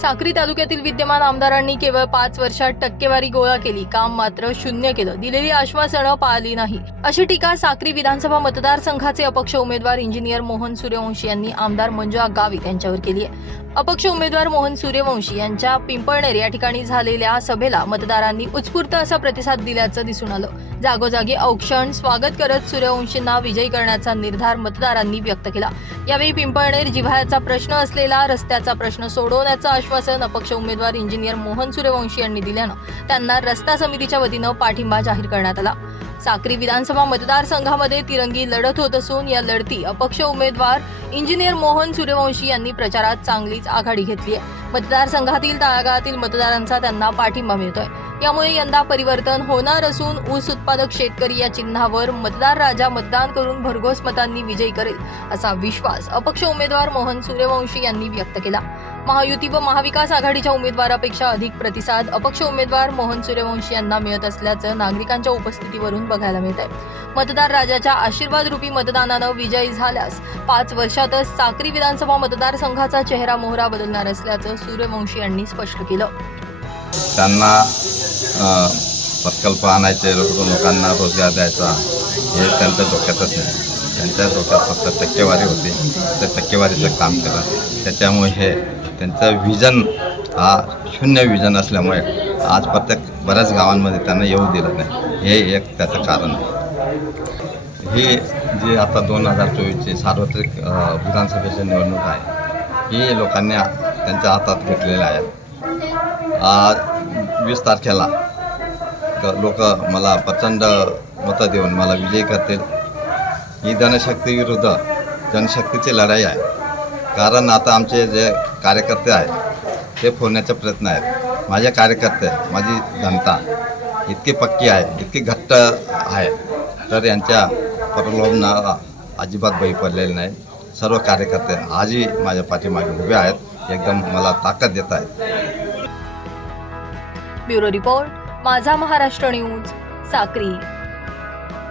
साक्री तालुक्यातील विद्यमान आमदारांनी केवळ पाच वर्षात टक्केवारी गोळा केली. काम मात्र शून्य केलं. दिलेली आश्वासनं पाळली नाही. अशी टीका साक्री विधानसभा मतदारसंघाचे अपक्ष उमेदवार इंजिनियर मोहन सूर्यवंशी यांनी आमदार मंजुळा गावित यांच्यावर केली आहे. अपक्ष उमेदवार मोहन सूर्यवंशी यांच्या पिंपळनेर या ठिकाणी झालेल्या सभेला मतदारांनी उत्स्फूर्त असा प्रतिसाद दिल्याचं दिसून आलं. जागोजागी औक्षण स्वागत करत सूर्यवंशींना विजयी करण्याचा निर्धार मतदारांनी व्यक्त केला. यावेळी पिंपळनेर जिव्हाळ्याचा प्रश्न असलेला रस्त्याचा प्रश्न सोडवण्याचं आश्वासन अपक्ष उमेदवार इंजिनियर मोहन सूर्यवंशी यांनी दिल्यानं त्यांना रस्ता समितीच्या वतीनं पाठिंबा जाहीर करण्यात आला. साक्री विधानसभा मतदारसंघामध्ये तिरंगी लढत होत असून या लढती अपक्ष उमेदवार इंजिनियर मोहन सूर्यवंशी यांनी प्रचारात चांगलीच आघाडी घेतली आहे. मतदारसंघातील तळागाळातील मतदारांचा त्यांना पाठिंबा मिळतोय. यामुळे यंदा परिवर्तन होणार असून ऊस उत्पादक शेतकरी या चिन्हावर मतदार राजा मतदान करून भरघोस मतांनी विजयी करेल असा विश्वास अपक्ष उमेदवार मोहन सूर्यवंशी यांनी व्यक्त केला. महायुती व महाविकास आघाडीच्या उमेदवारापेक्षा अधिक प्रतिसाद अपक्ष उमेदवार मोहन सूर्यवंशी यांना मिळत असल्याचं नागरिकांच्या उपस्थितीवरून बघायला मिळत आहे मतदार राजाच्या आशीर्वाद रूपी मतदानानं विजयी झाल्यास पाच वर्षातच साक्री विधानसभा मतदारसंघाचा चेहरा मोहरा बदलणार असल्याचं सूर्यवंशी यांनी स्पष्ट केलं. त्यांना प्रकल्प आणायचे लोकांना रोजगार द्यायचा हे त्यांच्या डोक्यातच नाही. त्यांच्या डोक्यात फक्त टक्केवारी होती. त्या टक्केवारीचं काम केलं. त्याच्यामुळे हे त्यांचं विजन हा शून्य विजन असल्यामुळे आज प्रत्येक बऱ्याच गावांमध्ये त्यांना येऊ दिलं नाही. हे एक त्याचं कारण आहे. ही जी आता दोन हजार चोवीसची सार्वत्रिक विधानसभेची निवडणूक आहे ही लोकांनी त्यांच्या हातात घेतलेल्या आहेत आज वीस तारखेला लोक मला प्रचंड मतं देऊन मला विजयी करतील. ही जनशक्ती विरुद्ध जनशक्तीची लढाई आहे. कारण आता आमचे जे कार्यकर्ते आहेत ते फोडण्याचा प्रयत्न आहेत. माझे कार्यकर्ते माझी जनता इतकी पक्की आहे इतकी घट्ट आहे तर यांच्या प्रलोभनाला अजिबात बळी पडलेले नाही. सर्व कार्यकर्ते आजही माझ्या पाठीमागे उभे आहेत. एकदम मला ताकद देत आहेत. Bureau report. माझा महाराष्ट्र न्यूज साक्री.